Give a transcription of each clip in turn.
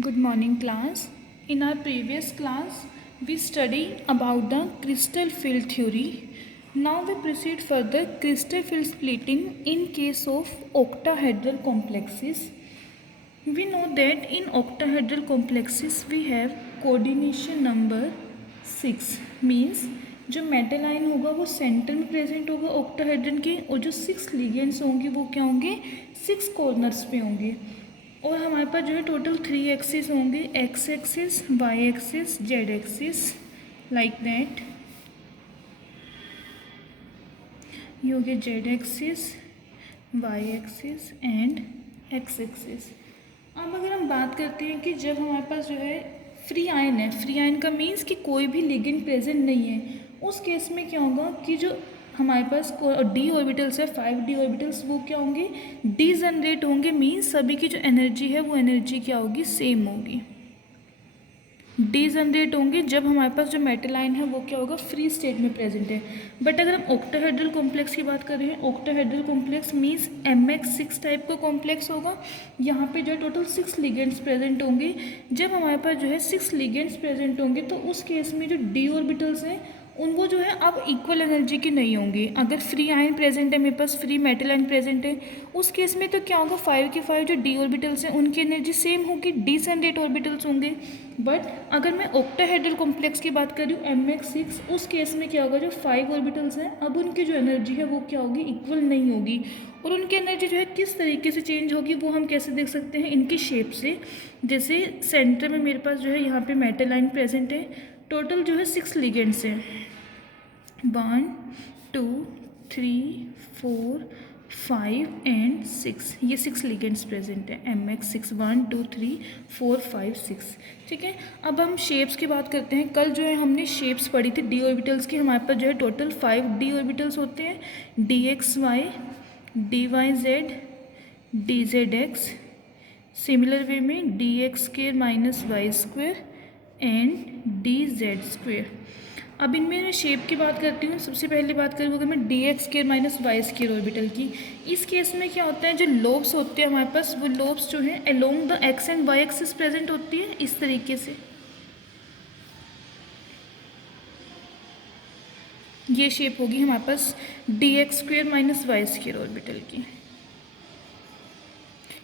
Good morning, class. In our previous class, we studied about the crystal field theory. Now we proceed further crystal field splitting in case of octahedral complexes. We know that in octahedral complexes we have coordination number 6 means जो metal ion होगा वो centre में present होगा octahedron के और जो 6 ligands होंगे वो क्या होंगे 6 कॉर्नर्स पे होंगे और हमारे पास जो है टोटल 3 एक्सिस होंगे x axis y axis z axis like that. ये हो गया z axis y axis and x axis. अब अगर हम बात करते हैं कि जब हमारे पास जो है फ्री आयन है, फ्री आयन का मीन्स कि कोई भी लिगेंड प्रेजेंट नहीं है, उस केस में क्या होगा कि जो हमारे पास डी ऑर्बिटल्स है 5d ऑर्बिटल्स वो क्या होंगे डी जनरेट होंगे मीन्स सभी की जो एनर्जी है वो एनर्जी क्या होगी सेम होगी, डी जनरेट होंगे जब हमारे पास जो मेटल आयन है वो क्या होगा फ्री स्टेट में प्रेजेंट है। बट अगर हम ऑक्टाहेड्रल कॉम्प्लेक्स की बात कर रहे हैं, octahedral complex means mx6 type का कॉम्प्लेक्स होगा। यहाँ पे जो है टोटल 6 लिगेंड्स प्रेजेंट होंगे। जब हमारे पास जो है 6 लिगेंड्स प्रेजेंट होंगे तो उस केस में जो डी ऑर्बिटल्स हैं उन वो जो है अब इक्वल एनर्जी के नहीं होंगे। अगर फ्री आयन प्रेजेंट है, मेरे पास फ्री मेटल आयन प्रेजेंट है, उस केस में तो क्या होगा 5 के 5 जो डी ऑर्बिटल्स हैं उनकी एनर्जी सेम होगी, डिसनरेट ऑर्बिटल्स होंगे। बट अगर मैं ऑक्टाहेड्रल कॉम्प्लेक्स की बात कर रही हूँ mx6, उस केस में क्या होगा जो 5 ऑर्बिटल्स हैं अब उनकी जो एनर्जी है वो क्या होगी इक्वल नहीं होगी। और उनकी एनर्जी जो है किस तरीके से चेंज होगी वो हम कैसे देख सकते हैं इनकी शेप से। जैसे सेंटर में मेरे पास जो है यहाँ पे मेटल आयन प्रेजेंट है, टोटल जो है 6 लिगेंड्स हैं 1 2 3 4 5 एंड 6, ये 6 लिगेंड्स प्रेजेंट है mx6 1 2 3 4 5 6। ठीक है, अब हम शेप्स की बात करते हैं। कल जो है हमने शेप्स पढ़ी थी डी ऑर्बिटल्स की। हमारे पास जो है टोटल 5 डी ऑर्बिटल्स होते हैं d x y d y z d z x, similar way में d x square minus y square and d z square. अब इनमें मैं शेप की बात करती हूँ। सबसे पहले बात करूँ अगर मैं d x square minus y square orbital की, इस केस में क्या होता है जो लोब्स होते हैं हमारे पास वो लोब्स जो है along the x and y axis present होती है इस तरीके से। ये शेप होगी हमारे पास d x square minus y square orbital की।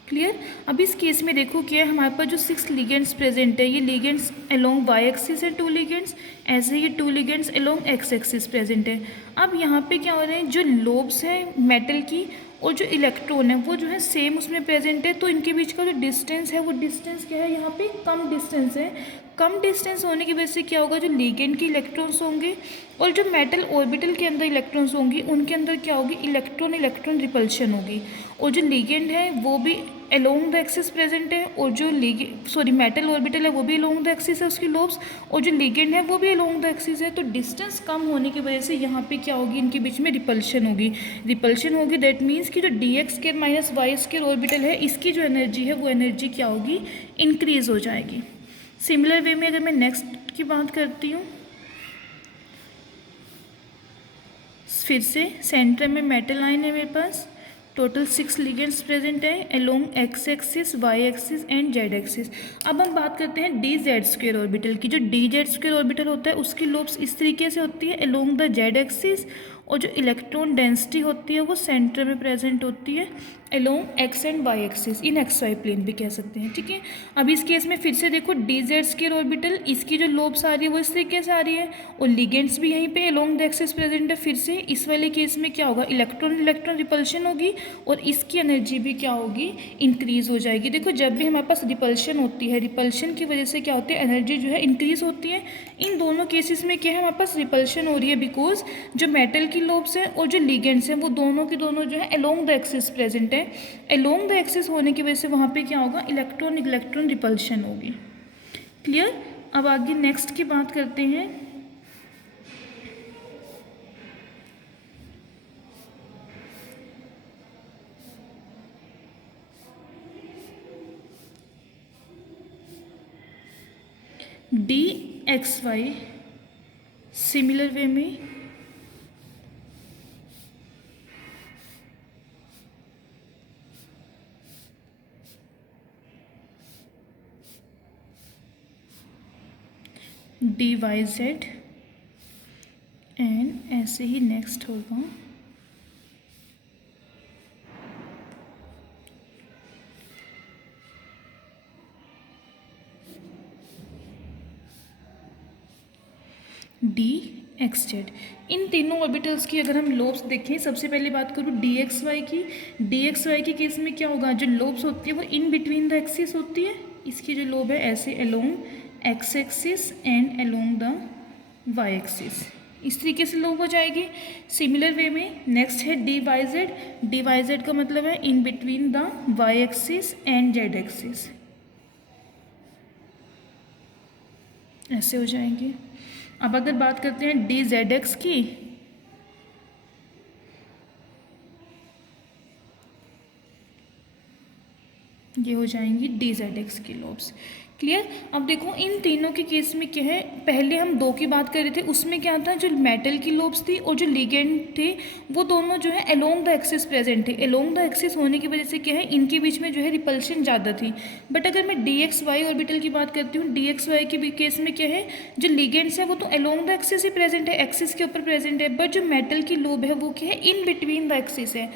क्लियर। अब इस केस में देखो क्या है हमारे पास जो 6 लिगेंड्स प्रेजेंट है, ये लिगेंड्स अलोंग वाई एक्सिस है 2 लिगेंड्स, ऐसे ये 2 ligands along x axis present है। अब यहाँ पे क्या हो रहे हैं जो लोब्स हैं मेटल की और जो इलेक्ट्रॉन है वो जो है सेम उसमें प्रेजेंट है, तो इनके बीच का जो डिस्टेंस है वो डिस्टेंस क्या है यहाँ पे कम डिस्टेंस है। कम डिस्टेंस होने की वजह से क्या होगा जो लिगेंड के इलेक्ट्रॉन्स होंगे और जो मेटल ऑर्बिटल के अंदर इलेक्ट्रॉन्स होंगी उनके अंदर क्या होगी इलेक्ट्रॉन इलेक्ट्रॉन रिपल्शन होगी। और जो लिगेंड है वो भी अलोंग द एक्सिस प्रेजेंट है और जो मेटल ऑर्बिटल है वो भी अलोंग द एक्सिस है उसकी लोब्स, और जो लिगेंड है वो भी अलोंग द एक्सिस है। तो डिस्टेंस कम होने की वजह से यहाँ पे क्या होगी इनके बीच में रिपल्शन होगी। रिपल्शन होगी दैट मीन्स कि जो d x square minus y square orbital है इसकी जो एनर्जी है वो एनर्जी क्या होगी इंक्रीज हो जाएगी। सिमिलर वे में अगर मैं नेक्स्ट की बात करती हूँ, फिर से सेंटर में मेटल आयन है मेरे पास, टोटल 6 लिगेंड्स प्रेजेंट है along x axis y axis and z axis. अब हम बात करते हैं डी जेड स्क्वेयर ऑर्बिटल की। जो डी जेड स्क्वेयर ऑर्बिटल होता है उसकी लोब्स इस तरीके से होती है अलोंग द जेड एक्सिस, और जो इलेक्ट्रॉन डेंसिटी होती है वो सेंटर में प्रेजेंट होती है along x and y axis, in x y plane भी कह सकते हैं। ठीक है, अब इस केस में फिर से देखो डी जेड स्क्वेयर ऑर्बिटल, इसकी जो लोब्स आ रही है वो इस तरीके से आ रही है और लिगेंड्स भी यहीं पे अलोंग द एक्सिस प्रेजेंट है। फिर से इस वाले केस में क्या होगा इलेक्ट्रॉन इलेक्ट्रॉन रिपल्शन होगी और इसकी एनर्जी भी क्या होगी इंक्रीज हो जाएगी। देखो जब भी हमारे पास रिपल्शन होती है, रिपल्शन की वजह से क्या होती है एनर्जी जो है इंक्रीज होती है। इन दोनों केसेस में क्या है हमारे पास रिपल्शन हो रही है बिकॉज जो मेटल की लोब्स हैं और जो लिगेंड्स हैं वो दोनों के दोनों जो है अलोंग द एक्सिस प्रेजेंट है। अलोंग द एक्सिस होने की वजह से वहाँ पे क्या होगा इलेक्ट्रॉन इलेक्ट्रॉन रिपल्शन होगी। क्लियर। अब आगे नेक्स्ट की बात करते हैं। D x y similar way में डी वाई जेड एंड ऐसे ही नेक्स्ट होगा डी एक्स जेड। इन तीनों ऑर्बिटल्स की अगर हम लोब्स देखें, सबसे पहले बात करूँ डी एक्स वाई की। डी एक्स वाई के केस में क्या होगा, जो लोब्स होती है वो इन बिटवीन द एक्सिस होती है। इसकी जो लोब है ऐसे along x axis and along the y axis, इस तरीके से लोब हो जाएगी। सिमिलर वे में नेक्स्ट है d y z. D y z का मतलब है in between the y axis and z axis, ऐसे हो जाएंगे। अब अगर बात करते हैं डी जेड एक्स की, ये हो जाएंगी डी जेड एक्स की लोब्स। क्लियर। अब देखो इन तीनों के केस में क्या है, पहले हम दो की बात कर रहे थे, उसमें क्या था, जो मेटल की लोब्स थी और जो लिगेंड थे वो दोनों जो है अलोंग द एक्सिस प्रेजेंट थे। अलोंग द एक्सिस होने की वजह से क्या है, इनके बीच में जो है रिपल्शन ज़्यादा थी। बट अगर मैं डी एक्स वाई ऑर्बिटल की बात करती हूँ, डी एक्स वाई के केस में क्या है, जो लिगेंड्स है वो तो along the axis he present है, एक्सिस के ऊपर प्रेजेंट है। बट जो मेटल की लोब है वो क्या है, इन बिटवीन द एक्सिस है।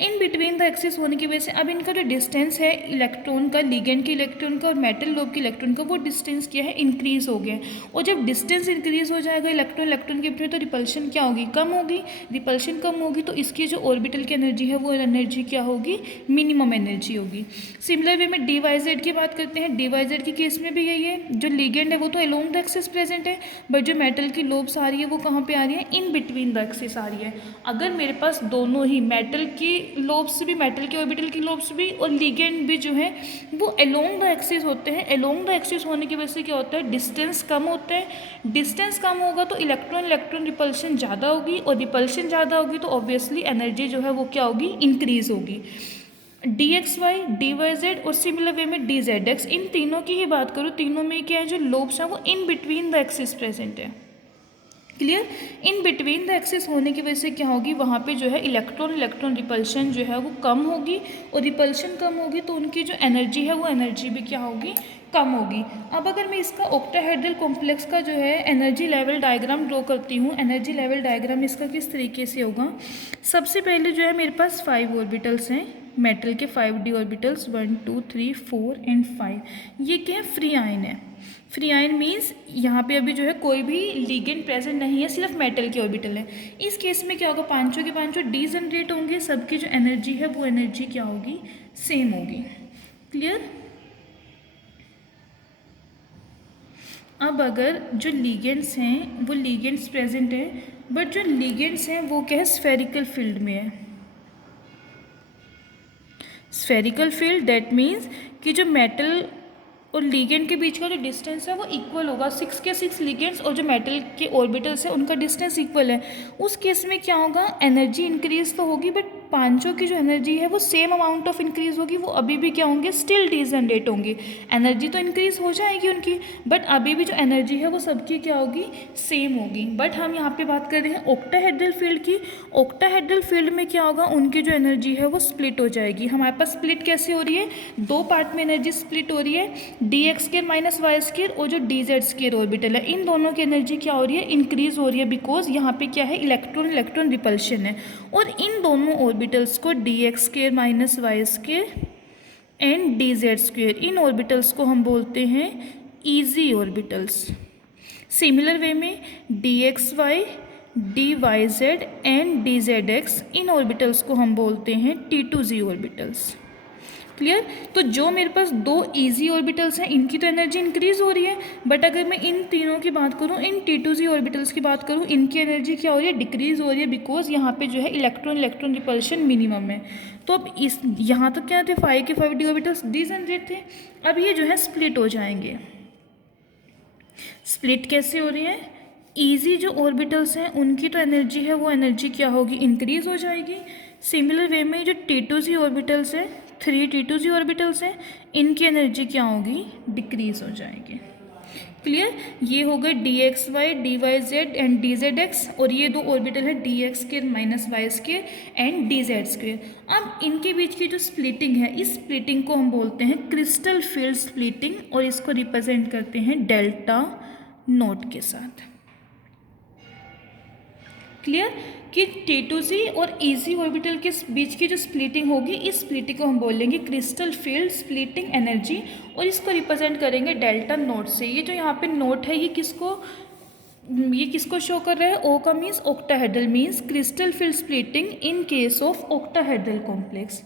इन बिटवीन द एक्सिस होने की वजह से अब इनका जो डिस्टेंस है इलेक्ट्रॉन का, लिगेंड के इलेक्ट्रॉन का और मेटल लोब के इलेक्ट्रॉन का, वो डिस्टेंस क्या है, इंक्रीज हो गया। और जब डिस्टेंस इंक्रीज हो जाएगा इलेक्ट्रॉन इलेक्ट्रॉन के बीच, तो रिपल्शन क्या होगी, कम होगी। रिपल्शन कम होगी तो इसकी जो ऑर्बिटल की एनर्जी है वो एनर्जी क्या होगी, मिनिमम एनर्जी होगी। सिमिलर वे में डी वाई जेड की बात करते हैं। डी वाई जेड के केस में भी यही है, जो लिगेंड है वो तो अलोंग द एक्सिस प्रेजेंट है, बट जो मेटल की लोब्स आ रही है वो कहाँ पे आ रही है, इन बिटवीन द एक्सिस आ रही है। अगर मेरे पास दोनों ही मेटल की लोब्स भी, मेटल के ऑर्बिटल की लोब्स भी और लिगेंड भी जो है वो अलोंग द एक्सिस होते हैं, अलोंग द एक्सिस होने की वजह से क्या होता है, डिस्टेंस कम होता है। डिस्टेंस कम होगा तो इलेक्ट्रॉन इलेक्ट्रॉन रिपल्शन ज़्यादा होगी, और रिपल्शन ज़्यादा होगी तो ऑब्वियसली एनर्जी जो है वो क्या होगी, इंक्रीज होगी। D x y, d y z और सिमिलर वे में डी जेड एक्स, इन तीनों की ही बात करूँ, तीनों में क्या है, जो लोब्स हैं वो in between the axis present है। Clear. In between the axis होने की वजह से क्या होगी, वहाँ पे जो है इलेक्ट्रॉन इलेक्ट्रॉन रिपल्शन जो है वो कम होगी, और रिपल्शन कम होगी तो उनकी जो एनर्जी है वो एनर्जी भी क्या होगी, कम होगी। अब अगर मैं इसका ऑक्टाहेड्रल कॉम्प्लेक्स का जो है एनर्जी लेवल डायग्राम ड्रॉ करती हूँ, एनर्जी लेवल डायग्राम इसका किस तरीके से होगा, सबसे पहले जो है मेरे पास 5 ऑर्बिटल्स हैं, मेटल के 5d ऑर्बिटल्स 1 2 3 4 एंड 5। ये क्या है, फ्री आयन है। फ्री आयन मीन्स यहाँ पे अभी जो है कोई भी लिगेंड प्रेजेंट नहीं है, सिर्फ मेटल के ऑर्बिटल है। इस केस में क्या होगा, पांचों के पांचों डी जनरेट होंगे, सबकी जो एनर्जी है वो एनर्जी क्या होगी, सेम होगी। क्लियर। अब अगर जो लिगेंड्स हैं वो लिगेंड्स प्रेजेंट है, बट जो लिगेंड्स हैं वो क्या है, स्फेरिकल फील्ड में है। स्फेरिकल फील्ड दैट मीन्स कि जो मेटल और लिगेंड के बीच का जो डिस्टेंस है वो इक्वल होगा, 6 के 6 लिगेंड्स और जो मेटल के ऑर्बिटल्स है उनका डिस्टेंस इक्वल है। उस केस में क्या होगा, एनर्जी इंक्रीज तो होगी, बट पांचों की जो एनर्जी है वो सेम अमाउंट ऑफ इंक्रीज होगी, वो अभी भी क्या होंगे, स्टिल डी जनरेट होंगे। एनर्जी तो इंक्रीज हो जाएगी उनकी, बट अभी भी जो एनर्जी है वो सबकी क्या होगी, सेम होगी। बट हम यहाँ पे बात कर रहे हैं ऑक्टाहेड्रल फील्ड की। ऑक्टाहेड्रल फील्ड में क्या होगा, उनकी जो एनर्जी है वो स्प्लिट हो जाएगी। हमारे पास स्प्लिट कैसे हो रही है, दो पार्ट में एनर्जी स्प्लिट हो रही है, d x square minus y square और जो डी जेड स्केयर ऑर्बिटल है, इन दोनों की एनर्जी क्या हो रही है, इंक्रीज हो रही है, बिकॉज यहाँ पे क्या है, इलेक्ट्रॉन इलेक्ट्रॉन रिपल्शन है। और इन दोनों ऑर्बिटल्स को d x square minus y square and d z square, इन ऑर्बिटल्स को हम बोलते हैं ईजी ऑर्बिटल्स। सिमिलर वे में d x y, d y z and d z x, इन ऑर्बिटल्स को हम बोलते हैं T2Z ऑर्बिटल्स। क्लियर। तो जो मेरे पास दो इजी ऑर्बिटल्स हैं इनकी तो एनर्जी इंक्रीज हो रही है, बट अगर मैं इन तीनों की बात करूं, इन T2Z ऑर्बिटल्स की बात करूं, इनकी एनर्जी क्या हो रही है, डिक्रीज हो रही है, बिकॉज यहाँ पे जो है इलेक्ट्रॉन इलेक्ट्रॉन रिपल्शन मिनिमम है। तो अब इस यहाँ तक क्या थे, 5 के 5d ऑर्बिटल्स डिजनरेट थे, अब ये जो है स्प्लिट हो जाएंगे। स्प्लिट कैसे हो रही है, ईजी जो ऑर्बिटल्स हैं उनकी तो एनर्जी है वो एनर्जी क्या होगी, इंक्रीज हो जाएगी। सिमिलर वे में जो T2Z ऑर्बिटल्स है, 3 T2Z ऑर्बिटल्स हैं, इनकी एनर्जी क्या होगी, डिक्रीज हो जाएगी। क्लियर। ये हो गए d x y, d y z and d z x, और ये दो ऑर्बिटल है d x square minus y square and d z square. अब इनके बीच की जो स्प्लिटिंग है, इस स्प्लिटिंग को हम बोलते हैं क्रिस्टल फील्ड स्प्लिटिंग, और इसको रिप्रेजेंट करते हैं डेल्टा नोट के साथ। क्लियर कि T2Z और EZ ऑर्बिटल के बीच की जो स्प्लिटिंग होगी, इस स्प्लिटिंग को हम बोलेंगे क्रिस्टल फील्ड स्प्लिटिंग एनर्जी, और इसको रिप्रेजेंट करेंगे डेल्टा नोट से। ये जो यहाँ पे नोट है ये किसको शो कर रहा है? O का means octahedral, means crystal field splitting in case of octahedral complex.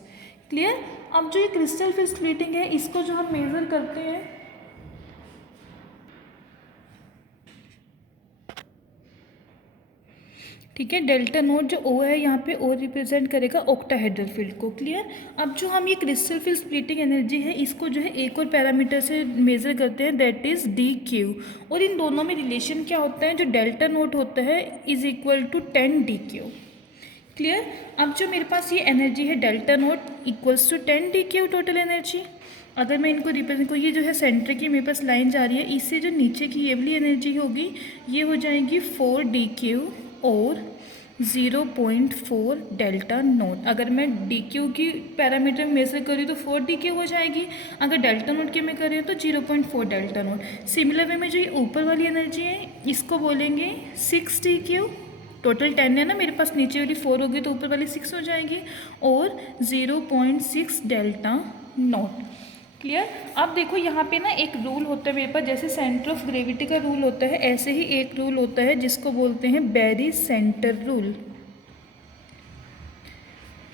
Clear. अब जो ये क्रिस्टल फील्ड स्प्लिटिंग है इसको जो हम मेजर करते हैं, ठीक है, डेल्टा नोट जो O है यहाँ पे O रिप्रेजेंट करेगा ऑक्टाहेड्रल फील्ड को। क्लियर। अब जो हम ये क्रिस्टल फील्ड स्प्लिटिंग एनर्जी है इसको जो है एक और पैरामीटर से मेजर करते हैं, दैट इज़ DQ। और इन दोनों में रिलेशन क्या होता है? जो डेल्टा नोट होता है is equal to 10 DQ। Clear. अब जो मेरे पास ये एनर्जी है delta naught equals to 10 DQ total energy. अगर मैं इनको रिप्रेजेंट को, ये जो है सेंटर की मेरे पास लाइन जा रही है, इससे जो नीचे की ये वाली एनर्जी होगी ये हो जाएगी 4 DQ और 0.4 डेल्टा नोट। अगर मैं DQ की पैरामीटर में मेजर करूँ तो 4 DQ हो जाएगी, अगर डेल्टा नोट के में करें तो 0.4 डेल्टा नोट। सिमिलर वे में जो ये ऊपर वाली एनर्जी है इसको बोलेंगे 6 DQ। टोटल 10 है ना मेरे पास, नीचे वाली 4 होगी तो ऊपर वाली 6 हो जाएगी, और 0.6 डेल्टा नोट। क्लियर। अब देखो यहाँ पे ना एक रूल होता है मेरे पास, जैसे सेंटर ऑफ ग्रेविटी का रूल होता है ऐसे ही एक रूल होता है जिसको बोलते हैं बैरी सेंटर रूल।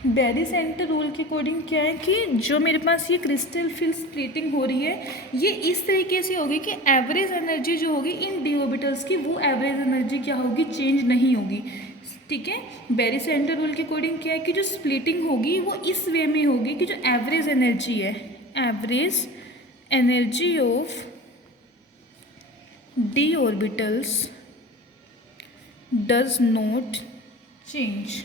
बैरी सेंटर रूल के अकॉर्डिंग क्या है कि जो मेरे पास ये क्रिस्टल फील्ड स्प्लिटिंग हो रही है ये इस तरीके से होगी कि एवरेज एनर्जी जो होगी इन डी ऑर्बिटल्स की, वो एवरेज एनर्जी क्या होगी? चेंज नहीं होगी। ठीक है। बैरी सेंटर रूल के अकॉर्डिंग क्या है कि जो स्प्लिटिंग होगी वो इस वे में होगी कि जो एवरेज एनर्जी है, average energy of d orbitals does not change।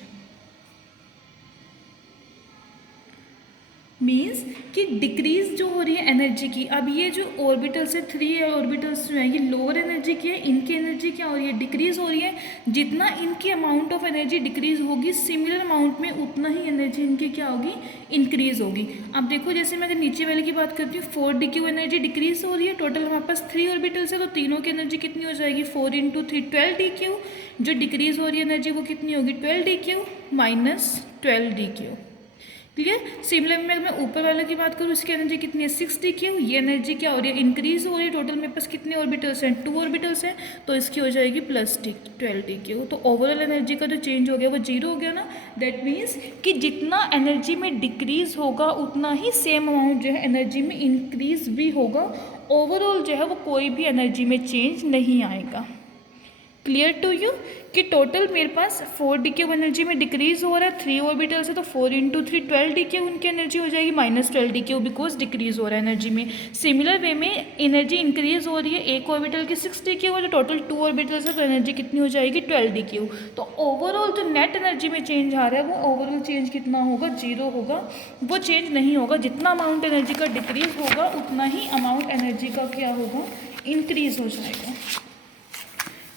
Means कि डिक्रीज जो हो रही है एनर्जी की, अब ये जो ऑर्बिटल्स है 3 ऑर्बिटल्स जो है ये लोअर एनर्जी की है, इनकी एनर्जी क्या हो रही है? डिक्रीज हो रही है। जितना इनकी अमाउंट ऑफ एनर्जी डिक्रीज होगी सिमिलर अमाउंट में उतना ही एनर्जी इनकी क्या होगी? इंक्रीज होगी। अब देखो जैसे मैं अगर नीचे वाले की बात करती हूँ 4 DQ एनर्जी डिक्रीज हो रही है, टोटल हमारे पास 3 ऑर्बिटल्स है तो तीनों की एनर्जी कितनी हो जाएगी? 4 × 3 12 DQ। जो डिक्रीज हो रही है एनर्जी वो कितनी होगी? 12 DQ minus 12 DQ। Clear. Similar में मैं ऊपर वाले की बात करूँ इसकी एनर्जी कितनी है? 6 DQ। ये एनर्जी क्या हो रही है? इंक्रीज हो रही है। टोटल मेरे पास कितने ऑर्बिटल्स हैं? 2 ऑर्बिटल्स हैं तो इसकी हो जाएगी प्लस 12 DQ। तो ओवरऑल एनर्जी का जो चेंज हो गया वो 0 हो गया ना। दैट मीन्स कि जितना एनर्जी में डिक्रीज होगा उतना ही सेम अमाउंट जो है एनर्जी में इंक्रीज भी होगा। ओवरऑल जो है वो कोई भी एनर्जी में चेंज नहीं आएगा। क्लियर टू यू कि टोटल मेरे पास 4 DQ एनर्जी में डिक्रीज हो रहा है, 3 ऑर्बिटल से तो 4 × 3 12 DQ उनकी एनर्जी हो जाएगी माइनस 12 DQ बिकॉज डिक्रीज हो रहा है एनर्जी में। सिमिलर वे में एनर्जी इंक्रीज हो रही है, एक ऑर्बिटल की 6 DQ और टोटल 2 ऑर्बिटल से तो एनर्जी कितनी हो जाएगी? 12 DQ। तो ओवरऑल जो नेट एनर्जी में चेंज आ रहा है वो ओवरऑल चेंज कितना होगा? 0 होगा। वो चेंज नहीं होगा। जितना अमाउंट एनर्जी का डिक्रीज होगा उतना ही अमाउंट एनर्जी का क्या होगा? इंक्रीज हो जाएगा।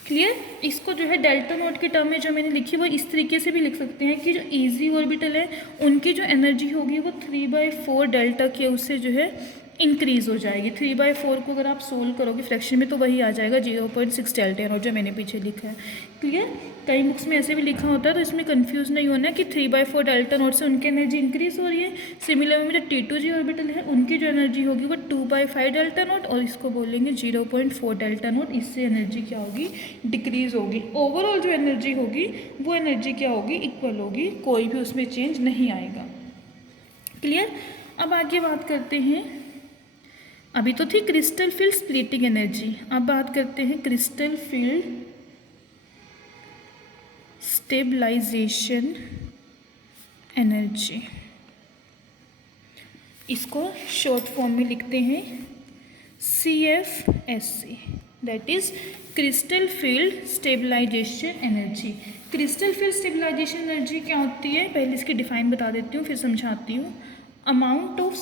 क्लियर। इसको जो है डेल्टा नोट के टर्म में जो मैंने लिखी वो इस तरीके से भी लिख सकते हैं कि जो इजी ऑर्बिटल है उनकी जो एनर्जी होगी वो 3/4 डेल्टा क्यू से जो है इंक्रीज हो जाएगी। 3/4 को अगर आप सोल्व करोगे फ्रैक्शन में तो वही आ जाएगा 0.6 डेल्टा नोट जो मैंने पीछे लिखा है। क्लियर। कई बुक्स में ऐसे भी लिखा होता है तो इसमें कंफ्यूज नहीं होना है कि 3/4 डेल्टा नोट से उनकी एनर्जी इंक्रीज हो रही है। सिमिलर में जो T2G ऑर्बिटल है उनकी जो एनर्जी होगी वो 2/5 डेल्टा नोट और इसको बोलेंगे 0.4 डेल्टा नोट। इससे एनर्जी क्या होगी? डिक्रीज होगी। ओवरऑल जो एनर्जी होगी वो एनर्जी क्या होगी? इक्वल होगी, कोई भी उसमें चेंज नहीं आएगा। क्लियर। अब आगे बात करते हैं, अभी तो थी क्रिस्टल फील्ड स्प्लिटिंग एनर्जी, अब बात करते हैं क्रिस्टल फील्ड स्टेबलाइजेशन एनर्जी। इसको शॉर्ट फॉर्म में लिखते हैं CFSE, that is crystal field stabilization energy. Crystal field stabilization energy क्या होती है? पहले इसकी डिफाइन बता देती हूँ फिर समझाती हूँ। Amount of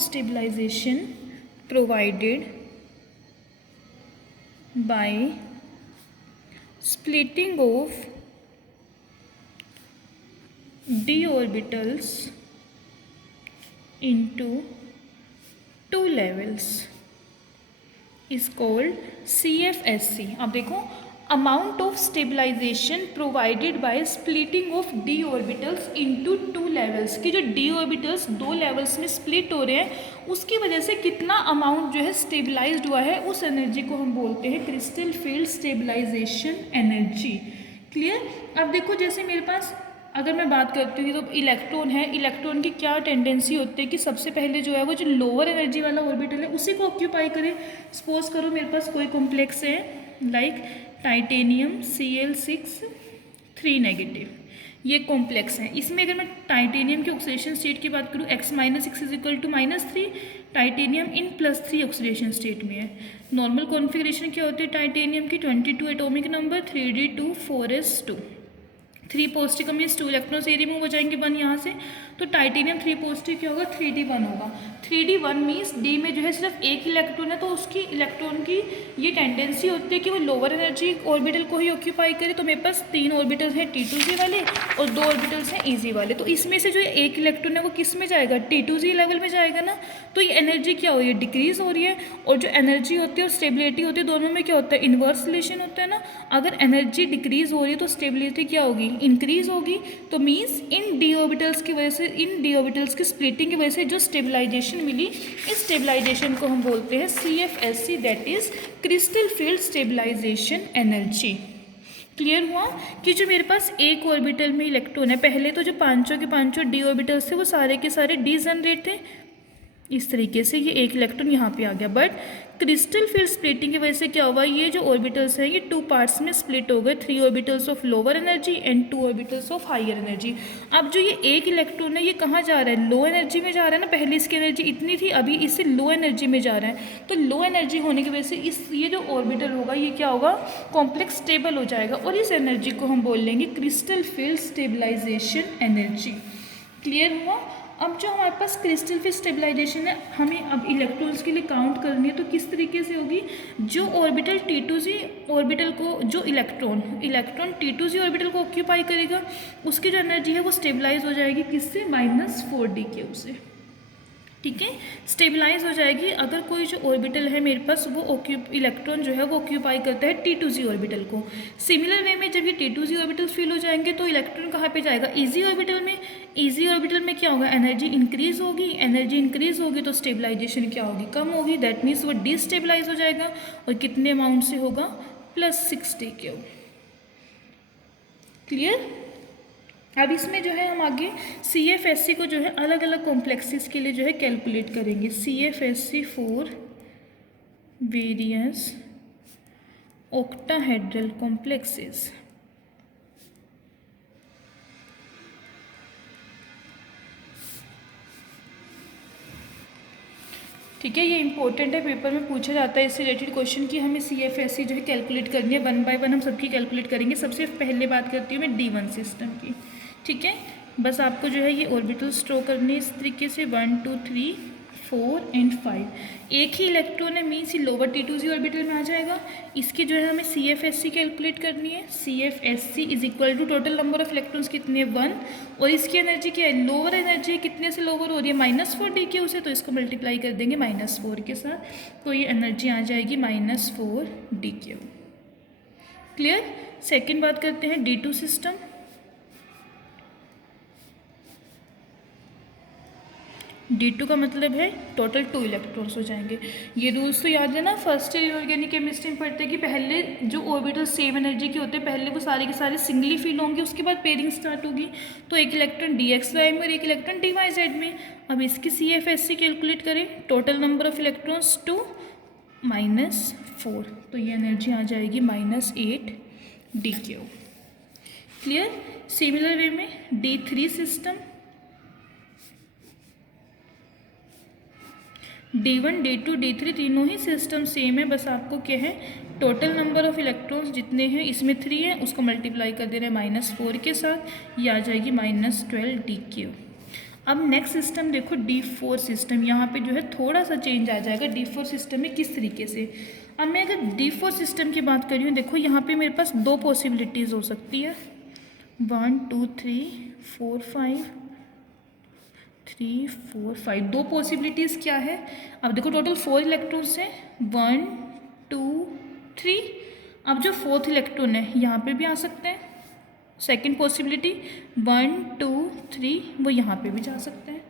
stabilization provided by splitting of d orbitals into two levels is called CFSC. अब देखो, amount of stabilization provided by splitting of d orbitals into two levels, की जो डी ऑर्बिटल्स दो लेवल्स में स्प्लिट हो रहे हैं उसकी वजह से कितना अमाउंट जो है स्टेबलाइज्ड हुआ है, उस एनर्जी को हम बोलते हैं crystal field stabilization energy. Clear. अब देखो, जैसे मेरे पास अगर मैं बात करती हूँ तो इलेक्ट्रॉन है, इलेक्ट्रॉन की क्या टेंडेंसी होती है कि सबसे पहले जो है वो जो लोअर एनर्जी वाला ऑर्बिटल है उसी को ऑक्यूपाई करे। सपोज करो मेरे पास कोई कॉम्प्लेक्स है लाइक टाइटेनियम Cl6 3 नेगेटिव, ये कॉम्प्लेक्स है। इसमें अगर मैं टाइटेनियम के ऑक्सीडेशन स्टेट की बात करूँ x-6 is equal to -3, titanium in +3 oxidation state में है। नॉर्मल कॉन्फिगरेशन क्या होती है टाइटेनियम की 22 atomic number 3d2 4s2, 3 positive means 2 electron से रिमूव हो जाएंगे 1 यहाँ से, तो टाइटेनियम 3 पॉजिटिव क्या होगा 3d1 होगा। 3d1 मीन्स डी में जो है सिर्फ एक इलेक्ट्रॉन है, तो उसकी इलेक्ट्रॉन की ये टेंडेंसी होती है कि वो लोअर एनर्जी ऑर्बिटल को ही ऑक्यूपाई करे। तो मेरे पास 3 ऑर्बिटल्स हैं T2z वाले और 2 ऑर्बिटल्स हैं EZ वाले, तो इसमें से जो एक इलेक्ट्रॉन है वो किस में जाएगा, T2z लेवल में जाएगा ना। तो ये एनर्जी क्या हो रही है, डिक्रीज हो रही है। और जो एनर्जी होती है और स्टेबिलिटी होती है दोनों में क्या होता है, इन्वर्स रिलेशन होता है ना। अगर एनर्जी डिक्रीज हो रही है तो स्टेबिलिटी क्या होगी, इंक्रीज होगी। तो मीन्स इन डी ऑर्बिटल्स की वजह से, इन डी ऑर्बिटल्स की स्प्लिटिंग की वजह से जो स्टेबलाइजेशन मिली, इस स्टेबलाइजेशन को हम बोलते हैं CFSC, that is crystal field stabilization energy. Clear हुआ कि जो मेरे पास एक ऑर्बिटल में इलेक्ट्रॉन है, पहले तो जो पांचों के पांचों डी ऑर्बिटल्स थे वो सारे के सारे डीजनरेट थे, इस तरीके से ये एक इलेक्ट्रॉन यहाँ पे आ गया। बट क्रिस्टल फील्ड स्प्लिटिंग की वजह से क्या हुआ, ये जो ऑर्बिटल्स हैं ये 2 पार्ट्स में स्प्लिट हो गए, 3 orbitals of lower energy and 2 orbitals of higher energy. अब जो ये एक इलेक्ट्रॉन है ये कहाँ जा रहा है, लो एनर्जी में जा रहा है ना। पहले इसकी एनर्जी इतनी थी, अभी इससे लो एनर्जी में जा रहा है। तो लो एनर्जी होने की वजह से ये जो ऑर्बिटल होगा ये क्या होगा, कॉम्प्लेक्स स्टेबल हो जाएगा, और इस एनर्जी को हम बोल लेंगे crystal field stabilization energy. Clear हुआ। अब जो हमारे पास क्रिस्टल फील्ड स्टेबलाइजेशन है, हमें अब इलेक्ट्रॉन्स के लिए काउंट करनी है, तो किस तरीके से होगी, जो ऑर्बिटल T2z ऑर्बिटल को, जो इलेक्ट्रॉन T2z ऑर्बिटल को ऑक्यूपाई करेगा उसकी जो एनर्जी है वो स्टेबलाइज हो जाएगी किससे, -4d³ से। ठीक है, स्टेबलाइज हो जाएगी अगर कोई जो ऑर्बिटल है मेरे पास वो इलेक्ट्रॉन जो है वो ऑक्यूपाई करता है T2z ऑर्बिटल को। सिमिलर वे में जब ये T2z ऑर्बिटल फिल हो जाएंगे तो इलेक्ट्रॉन कहाँ पे जाएगा, EZ ऑर्बिटल में। EZ ऑर्बिटल में क्या होगा, एनर्जी इंक्रीज होगी, एनर्जी इंक्रीज होगी तो स्टेबलाइजेशन क्या होगी, कम होगी, दैट मीन्स वो डिस्टेबलाइज हो जाएगा। और कितने अमाउंट से होगा, +6d³। क्लियर। अब इसमें जो है हम आगे CFSC को जो है अलग अलग कॉम्प्लेक्सेस के लिए जो है कैलकुलेट करेंगे। CFSC for various octahedral complexes. ठीक है, ये इंपॉर्टेंट है, पेपर में पूछा जाता है इससे रिलेटेड क्वेश्चन कि हमें CFSC जो है कैलकुलेट करनी है। 1 बाय 1 हम सबकी कैलकुलेट करेंगे। सबसे पहले बात करती हूँ मैं D1 सिस्टम की। ठीक है, बस आपको जो है ये ऑर्बिटल्स ड्रॉ करने इस तरीके से 1 2 3 4 एंड 5। एक ही इलेक्ट्रॉन है, मीन्स ये लोअर T2z ऑर्बिटल में आ जाएगा। इसकी जो है हमें CFSC कैलकुलेट करनी है। CFSC is equal to total number of electrons कितने, 1, और इसकी एनर्जी क्या है, लोअर एनर्जी कितने से लोअर हो रही है, -4d³ से, तो इसको मल्टीप्लाई कर देंगे -4 के साथ, तो ये एनर्जी आ जाएगी -4d³। क्लियर। सेकेंड बात करते हैं D2 सिस्टम। D2 का मतलब है टोटल 2 इलेक्ट्रॉन्स हो जाएंगे। ये रूल्स तो याद है ना, फर्स्ट ईयर इनऑर्गेनिक केमिस्ट्री में पढ़ते हैं कि पहले जो ऑर्बिटल सेम एनर्जी के होते हैं पहले वो सारे के सारे सिंगली फिल होंगे, उसके बाद पेयरिंग स्टार्ट होगी। तो एक इलेक्ट्रॉन DXY में और एक इलेक्ट्रॉन DYZ में। अब इसकी CFSC कैलकुलेट करें, टोटल नंबर ऑफ इलेक्ट्रॉन्स 2 -4, तो ये एनर्जी आ जाएगी -8d³। क्लियर। सिमिलर वे में D3 system. D1 D2 D3 तीनों ही सिस्टम सेम है, बस आपको क्या है, टोटल नंबर ऑफ इलेक्ट्रॉन्स जितने हैं इसमें 3 है, उसको मल्टीप्लाई कर दे रहे हैं -4 के साथ, ये आ जाएगी -12d³। अब नेक्स्ट सिस्टम देखो D4 सिस्टम। यहाँ पे जो है थोड़ा सा चेंज आ जाएगा D4 सिस्टम में। किस तरीके से, अब मैं अगर D4 सिस्टम की बात कर रही हूँ, देखो यहाँ पे मेरे पास 2 पॉसिबिलिटीज़ हो सकती है, 1 2 3 4 5 3 4 5, दो पॉसिबिलिटीज़ क्या है। अब देखो टोटल 4 इलेक्ट्रॉन्स हैं, 1 2 3। अब जो फोर्थ इलेक्ट्रॉन है यहाँ पे भी आ सकते हैं। सेकंड पॉसिबिलिटी 1 2 3, वो यहाँ पे भी जा सकते हैं।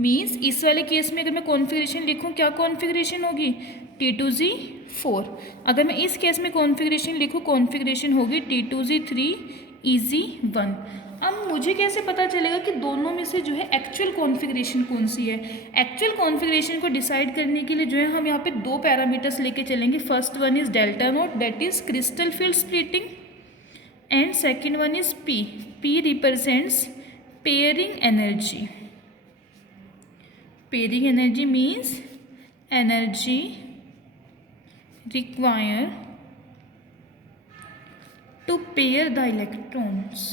मीन्स इस वाले केस में अगर मैं कॉन्फ़िगरेशन लिखूँ, क्या कॉन्फ़िगरेशन होगी, T2Z4। अगर मैं इस केस में कॉन्फ़िगरेशन लिखूँ, कॉन्फ़िगरेशन होगी T2Z3 EZ1। अब मुझे कैसे पता चलेगा कि दोनों में से जो है एक्चुअल कॉन्फ़िगरेशन कौन सी है। एक्चुअल कॉन्फ़िगरेशन को डिसाइड करने के लिए जो है हम यहाँ पे दो पैरामीटर्स लेके चलेंगे। First one is delta naught, that is crystal field splitting, and second one is P। P represents pairing energy. Pairing energy means energy required to pair the electrons.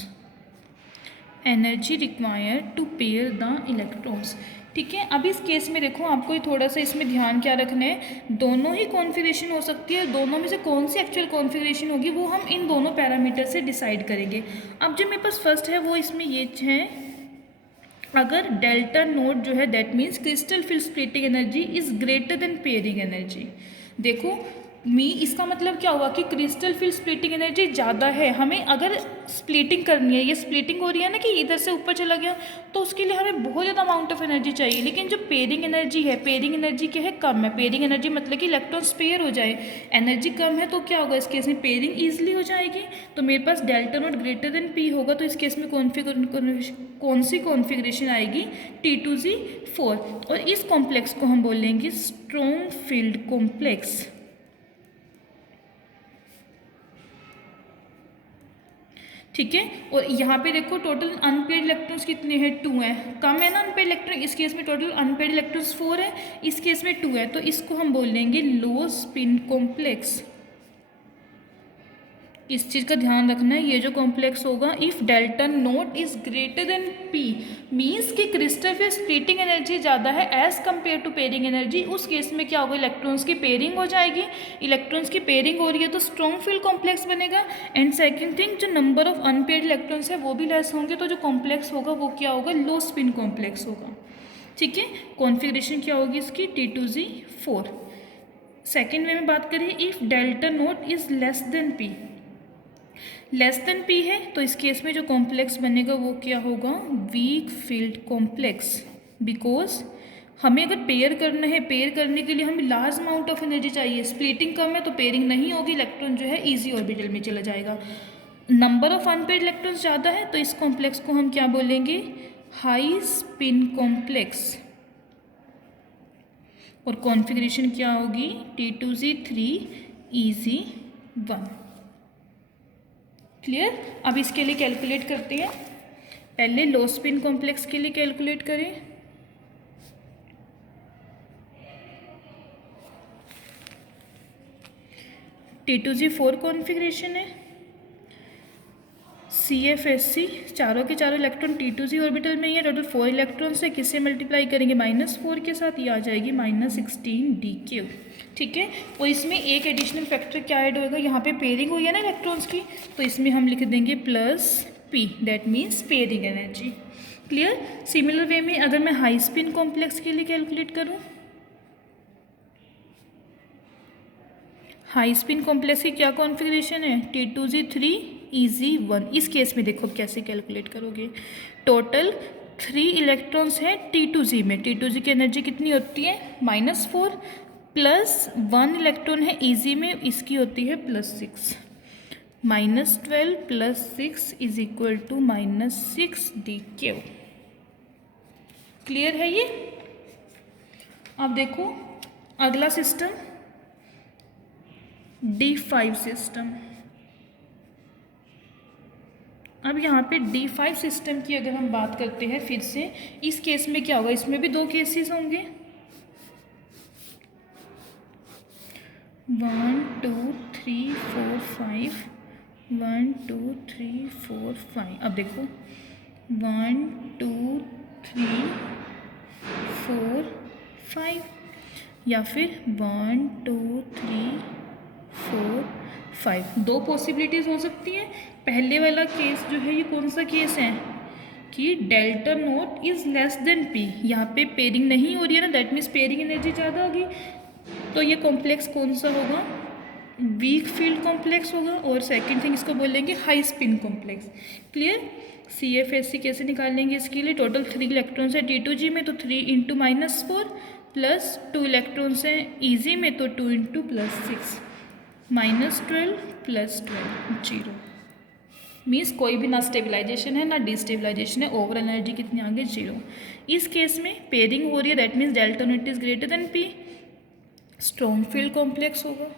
Energy required to pair the electrons. ठीक है। अब इस case में देखो, आपको थोड़ा सा इसमें ध्यान क्या रखना है, दोनों ही कॉन्फ़िगरेशन हो सकती है, दोनों में से कौन सी एक्चुअल कॉन्फ़िगरेशन होगी वो हम इन दोनों पैरामीटर से डिसाइड करेंगे। अब जो मेरे पास फर्स्ट है वो इसमें ये है, अगर डेल्टा नोट जो है that means crystal field splitting energy is greater then pairing energy. देखो इसका मतलब क्या हुआ कि क्रिस्टल फील्ड स्प्लिटिंग एनर्जी ज़्यादा है। हमें अगर स्प्लिटिंग करनी है, ये स्प्लिटिंग हो रही है ना कि इधर से ऊपर चला गया, तो उसके लिए हमें बहुत ज़्यादा अमाउंट ऑफ एनर्जी चाहिए। लेकिन जो पेयरिंग एनर्जी है, पेयरिंग एनर्जी क्या है, कम है। पेयरिंग एनर्जी मतलब कि इलेक्ट्रॉन्स पेयर हो जाए, एनर्जी कम है तो क्या होगा, इस केस में पेयरिंग ईजिली हो जाएगी। तो मेरे पास delta naught greater than P होगा, तो इस केस में कौन सी कॉन्फ़िगरेशन आएगी, T2Z4। और इस कॉम्प्लेक्स को हम बोलेंगे स्ट्रॉन्ग फील्ड कॉम्प्लेक्स। ठीक है। और यहाँ पे देखो टोटल अनपेड इलेक्ट्रॉन्स कितने हैं, 2 हैं। कम है ना अनपेड इलेक्ट्रॉन, इस केस में टोटल अनपेड इलेक्ट्रॉन्स 4 है, इस केस में 2 है, तो इसको हम बोलेंगे लो स्पिन कॉम्प्लेक्स। इस चीज़ का ध्यान रखना है, ये जो कॉम्प्लेक्स होगा, if delta naught is greater than P means कि क्रिस्टल फील्ड स्प्लिटिंग एनर्जी ज़्यादा है as compare to pairing energy. उस केस में क्या होगा, इलेक्ट्रॉन्स की पेयरिंग हो जाएगी। इलेक्ट्रॉन्स की पेयरिंग हो रही है तो स्ट्रॉन्ग फील्ड कॉम्प्लेक्स बनेगा। एंड सेकेंड थिंग, जो नंबर ऑफ अनपेयर्ड इलेक्ट्रॉन्स है वो भी लेस होंगे, तो जो कॉम्प्लेक्स होगा वो क्या होगा, लो स्पिन कॉम्प्लेक्स होगा। ठीक है। कॉन्फ़िगरेशन क्या होगी इसकी, T2Z4। सेकेंड वे में बात करें, if delta note is less than P, less than P है, तो इस केस में जो कॉम्प्लेक्स बनेगा वो क्या होगा, वीक फील्ड कॉम्प्लेक्स। बिकॉज हमें अगर पेयर करना है, पेयर करने के लिए हमें लार्ज अमाउंट ऑफ एनर्जी चाहिए। स्प्लिटिंग कम है तो पेयरिंग नहीं होगी, इलेक्ट्रॉन जो है इजी ऑर्बिटल में चला जाएगा। नंबर ऑफ अनपेयर्ड इलेक्ट्रॉन्स ज़्यादा है, तो इस कॉम्प्लेक्स को हम क्या बोलेंगे, हाई स्पिन कॉम्प्लेक्स। और कॉन्फ़िगरेशन क्या होगी, T2Z3 EZ1। क्लियर। अब इसके लिए कैलकुलेट करते हैं। पहले लो स्पिन कॉम्प्लेक्स के लिए कैलकुलेट करें। T2Z4 कॉन्फ़िगरेशन है, CFSC, चारों के चारों इलेक्ट्रॉन T2Z ऑर्बिटल में ही है। टोटल 4 इलेक्ट्रॉन्स है, किससे मल्टीप्लाई करेंगे, -4 के साथ, ये आ जाएगी -16 D3। ठीक है। और इसमें एक एडिशनल फैक्टर क्या ऐड होगा, यहाँ पे पेयरिंग हुई है ना इलेक्ट्रॉन्स की, तो इसमें हम लिख देंगे +P, that means pairing energy. Clear. Similar way में अगर मैं हाई स्पिन कॉम्प्लेक्स के लिए कैलकुलेट करूँ, हाई स्पिन कॉम्प्लेक्स की क्या कॉन्फ़िगरेशन है, T2Z3 EZ1। इस केस में देखो कैसे कैलकुलेट करोगे, टोटल 3 इलेक्ट्रॉन्स हैं T2Z में। T2Z की एनर्जी कितनी होती है, -4, +1 इलेक्ट्रॉन है EZ में, इसकी होती है +6। -12 + 6 is equal to -6 DQ। Clear है ये। अब देखो अगला सिस्टम, D5 सिस्टम। अब यहाँ पे D5 सिस्टम की अगर हम बात करते हैं फिर से, इस केस में क्या होगा, इसमें भी 2 केसेस होंगे, 1 2 3 4 5, 1 2 3 4 5। अब देखो 1 2 3 4 5, या फिर 1 2 3 4 5। 2 पॉसिबिलिटीज़ हो सकती हैं। पहले वाला केस जो है, ये कौन सा केस है, कि delta naught is less than P, यहाँ पे पेयरिंग नहीं हो रही है ना, दैट मीन्स पेयरिंग एनर्जी ज़्यादा होगी। तो ये कॉम्प्लेक्स कौन सा होगा, वीक फील्ड कॉम्प्लेक्स होगा। और सेकंड थिंग इसको बोलेंगे high spin complex. Clear. CFSC कैसे निकालेंगे इसके लिए, टोटल 3 इलेक्ट्रॉन्स है T2G में, तो 3 इंटू -4 प्लस 2 इलेक्ट्रॉन्स हैं EG में, तो 2 इंटू +6 -12 + 12 0। मीन्स कोई भी ना स्टेबलाइजेशन है ना डिस्टेबलाइजेशन है, ओवरऑल एनर्जी कितनी आ गई 0। इस केस में पेयरिंग हो रही है, that means delta naught is greater than P, strong field complex होगा।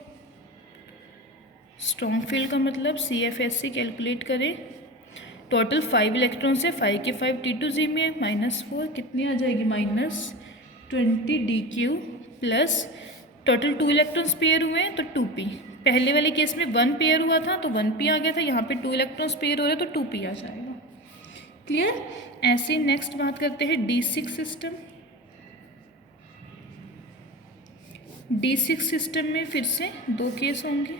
स्ट्रॉन्ग फील्ड का मतलब CFSC कैलकुलेट करें, टोटल 5 इलेक्ट्रॉन्स है, 5 के 5 T2G में, -4 कितनी आ जाएगी -20 DQ plus total 2 electrons pair हुए हैं तो 2p। पहले वाले केस में 1 पेयर हुआ था तो 1p आ गया था, यहाँ पे 2 इलेक्ट्रॉन्स पेयर हो रहे तो 2p आ जाएगा। क्लियर। ऐसे नेक्स्ट बात करते हैं D6 सिस्टम। D6 सिस्टम में फिर से 2 केस होंगे।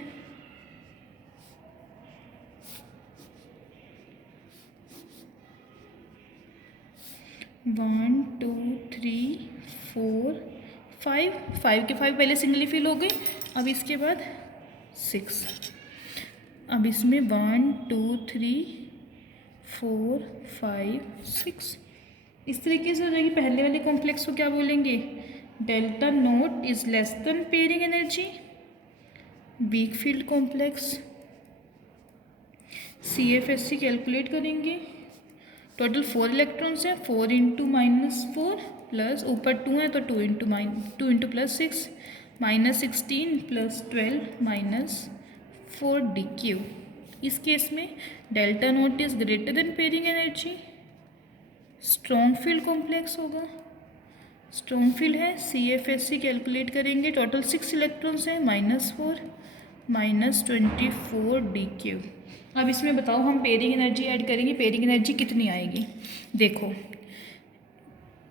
One two three four five के 5 पहले सिंगली फिल हो गई, अब इसके बाद 6। अब इसमें 1 2 3 4 5 6 इस तरीके से हो जाएगी। पहले वाले कॉम्प्लेक्स को क्या बोलेंगे, delta naught is less than pairing energy, weak field complex. CFSC calculate करेंगे, टोटल 4 इलेक्ट्रॉन्स हैं, 4 इंटू -4 प्लस ऊपर 2 है तो 2 इंटू +6 -16 प्लस 12 -4 DQ। इस केस में delta naught is greater then pairing energy, strong field complex होगा। स्ट्रॉन्ग फील्ड है, CFSC calculate करेंगे, टोटल 6 इलेक्ट्रॉन्स हैं, -4 -24 DQ। अब इसमें बताओ हम पेयरिंग एनर्जी ऐड करेंगे, पेयरिंग एनर्जी कितनी आएगी। देखो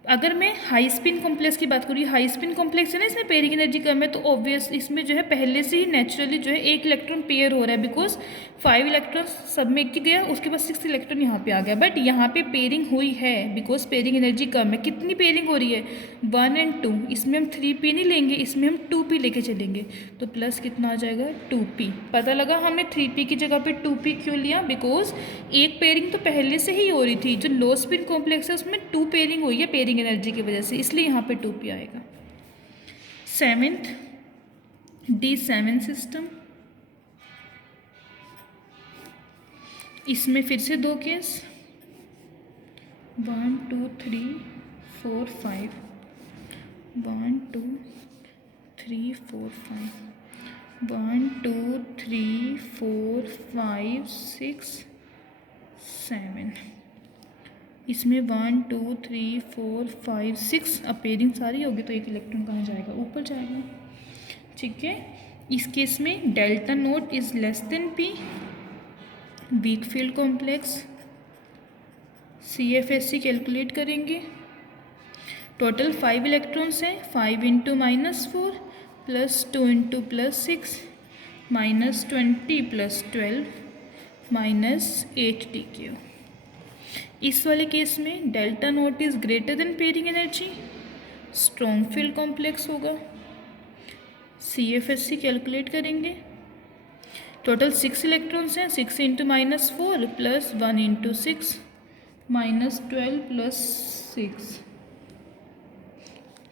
अगर मैं हाई स्पिन कॉम्प्लेक्स की बात करूँ, हाई स्पिन कॉम्प्लेक्स है ना, इसमें पेयरिंग एनर्जी कम है, तो ऑब्वियस इसमें जो है पहले से ही नेचुरली जो है 1 इलेक्ट्रॉन पेयर हो रहा है, बिकॉज 5 इलेक्ट्रॉन सब में एक गया, उसके बाद 6 इलेक्ट्रॉन यहाँ पे आ गया। बट यहाँ पे पेयरिंग हुई है बिकॉज पेयरिंग एनर्जी कम है। कितनी पेयरिंग हो रही है 1 और 2, इसमें हम 3p नहीं लेंगे, इसमें हम 2p लेके चलेंगे, तो प्लस कितना आ जाएगा 2p। पता लगा हमने 3p की जगह पे 2p क्यों लिया, बिकॉज एक पेयरिंग तो पहले से ही हो रही थी। जो लो स्पिन कॉम्प्लेक्स है उसमें 2 पेयरिंग हुई है पेयरिंग एनर्जी की वजह से, इसलिए यहाँ पे 2p आएगा। 7th D7 सिस्टम, इसमें फिर से 2 केस, 1 2 3 4 5 1 2 3 4 5 1 2 3 4 5 6 7। इसमें 1 2 3 4 5 6 अब पेयरिंग सारी होगी तो एक इलेक्ट्रॉन कहाँ जाएगा, ऊपर जाएगा। ठीक है। इस केस में delta naught is less than P, weak field complex. CFSC calculate करेंगे, टोटल 5 इलेक्ट्रॉन्स हैं, 5 into -4 plus 2 into +6 -20 plus 12 -8 DQ। इस वाले केस में delta naught is greater then pairing energy, strong field complex होगा। CFSC कैलकुलेट करेंगे, total 6 electrons हैं, 6 into -4 plus 1 into 6 -12 plus 6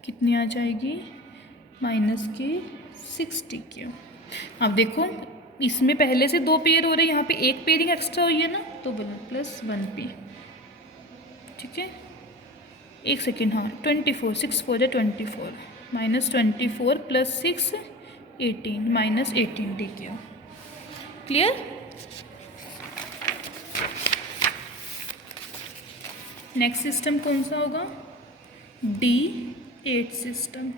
कितनी आ जाएगी -6 DQ। अब देखो इसमें पहले से 2 पेयर हो रहे हैं, यहाँ पे एक पेयरिंग एक्स्ट्रा हुई है ना, तो बोला +1p। ठीक है, एक सेकेंड, हाँ 24 6 4 24 -24 plus 6 18 -18 DQ। Clear. Next system कौन सा होगा, D8 सिस्टम।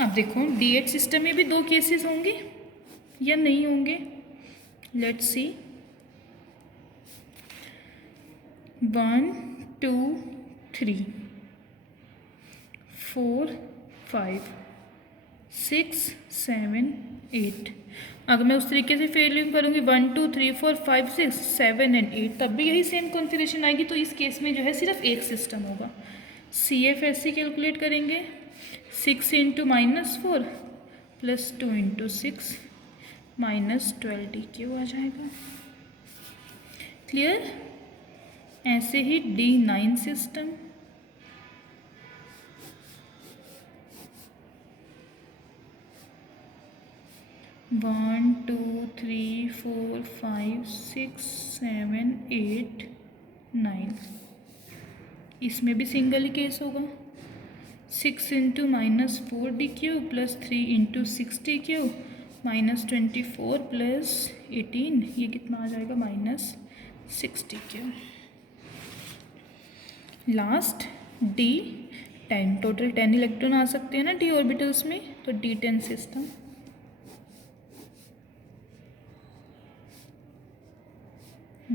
अब देखो D8 सिस्टम में भी 2 केसेस होंगे या नहीं होंगे, लेट्स सी। 1 2 3 4 5 6 7 8। अगर मैं उस तरीके से फिलिंग करूँगी 1 2 3 4 5 6 7 एंड 8, तब भी यही सेम कॉन्फ़िगरेशन आएगी। तो इस केस में जो है सिर्फ एक सिस्टम होगा। CFSE कैलकुलेट करेंगे 6 इंटू -4 प्लस 2 इंटू 6 -12 DQ आ जाएगा। क्लियर। ऐसे ही D9 सिस्टम, 1 2 3 4 5 6 7 8 9, इसमें भी सिंगल ही केस होगा। 6 into -4 DQ plus 3 into 6 DQ -24 plus 18, ये कितना आ जाएगा -6 DQ। Last D10, total 10 electron आ सकते हैं ना D ऑर्बिटल्स में, तो D10 सिस्टम,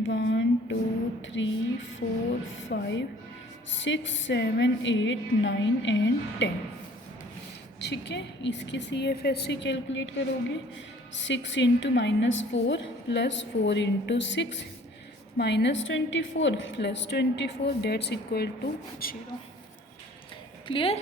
1 2 3 4 5 6 7 8 9 एंड 10। ठीक है, इसकी CFSE कैलकुलेट करोगे 6 into -4 plus 4 into 6 -24 plus 24, that's equal to 0। Clear.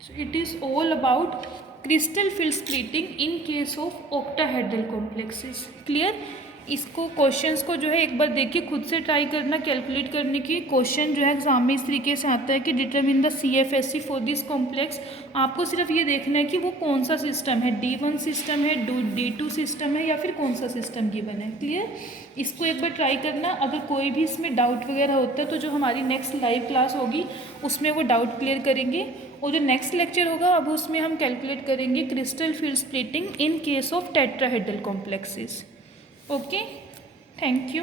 So it is all about crystal field splitting in case of octahedral complexes। Clear. इसको क्वेश्चंस को जो है एक बार देखिए, खुद से ट्राई करना कैलकुलेट करने की। क्वेश्चन जो है एग्जाम में इस तरीके से आता है कि determine the CFSE for this complex. आपको सिर्फ ये देखना है कि वो कौन सा सिस्टम है, D1 सिस्टम है, D2 सिस्टम है, या फिर कौन सा सिस्टम गिवन है। क्लियर। इसको एक बार ट्राई करना। अगर कोई भी इसमें डाउट वगैरह होता है तो जो हमारी नेक्स्ट लाइव क्लास होगी उसमें वो डाउट क्लियर करेंगे, और जो नेक्स्ट लेक्चर होगा अब उसमें हम कैलकुलेट करेंगे crystal field splitting in case of tetrahedral complexes. Okay, thank you.